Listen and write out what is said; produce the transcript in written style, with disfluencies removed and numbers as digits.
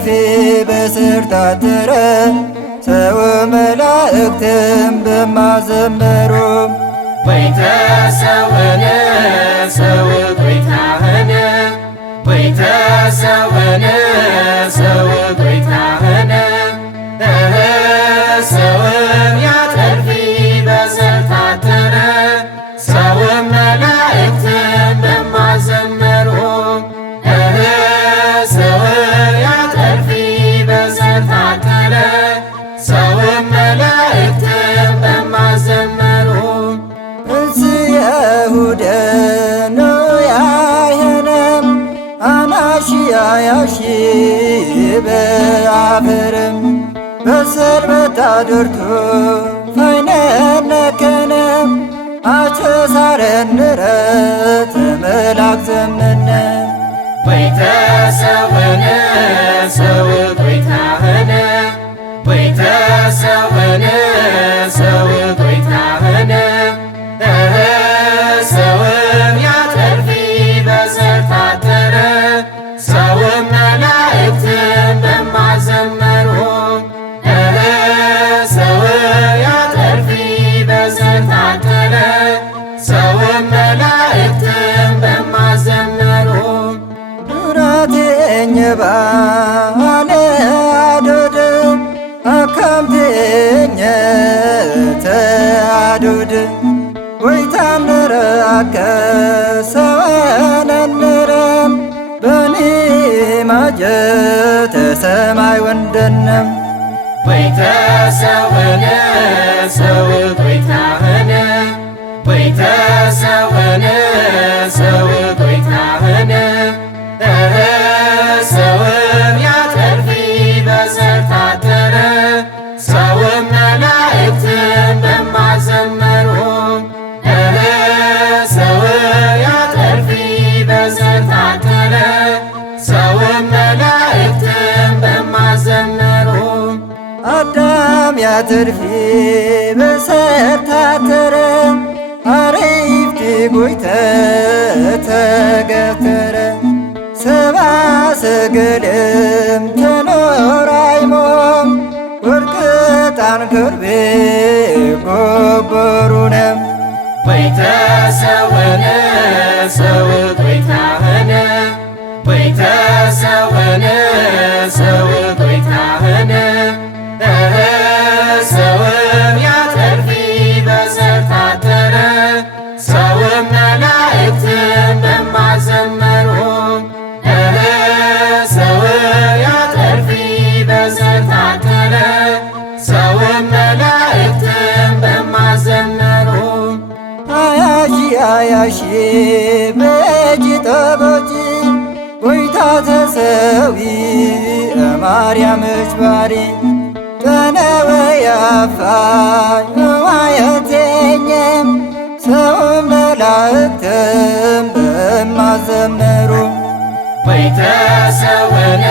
ያተርፊ በስር ታተረ ሰው መላእክትም በማዘመሩ ወይተሰወነ ሰውእ ጐይታህነ ወይተሰወነ ሰውእ ጐይታህነ ሰውም ያተርፊ በስር ታተረ ሰውም መላእክትም በማዘመሩ ሰውም ያተርፊ በስር ታተረ ሰውም መላእክትም በማዘመሩ እንስየሁደኑ ያየነም አናሽያያሺ በአፈርም በሰንበት አድርቶ ፈይነነከነም አቸሳረንረ ተመላክ ዘመነ ወይተሰወነ ሰውእ ጐይታህነ ወይተሰወነ ሰውእ ጐይታህነ ሰውም ያተርፊ በስር ታተረ ሰውም መላእክትም በማዘመሩ ሰውም ያተርፊ በስር ታተረ ሰውም መላእክትም በማዘመሩ ዱራቴኝ ባለ አዶድ አካምቴኝ ተአዶድ ወይታንረ አከ ሰወነንረም በኒማጀ ተሰማይ ወንደነም ወይተሰወነ ሰውእ ጐይታህነ ወይተሰወነ ሰውእ ጐይታህነ ሰውም ያተርፊ በስር ታተረ ሰውም መላእክትም በማዘመሩ ሰውም ያተርፊ በስር ታተረ ሰውም መላእክትም በማዘመሩ አዳም ያተርፊ በስር ታተረ አረይፍቲ ጐይተ ተገተረ ሰብአ ሰገልም ተኖራይሞም ወርቅ ዕጣን ከርቤ ጎበሩነም ወይተሰወነ ሰውእ ጐይታህነ ወይተሰወነ ሰውእ ጐይታህነ ሰውም ያተርፊ በስር ታተረ ሰውም መላእክትም በማዘመሩ ሰውም ያተርፊ በስር ታተረ ሰውም መላእክትም በማዘመሩ አያሺ በእጅ ጠቦች ጐይታ ተሰዊ ማርያም እጅባሪ ጠነወያፋይ ዋየቴኘም ሰውም መላእክትም በማዘመሩ ወይተሰወነ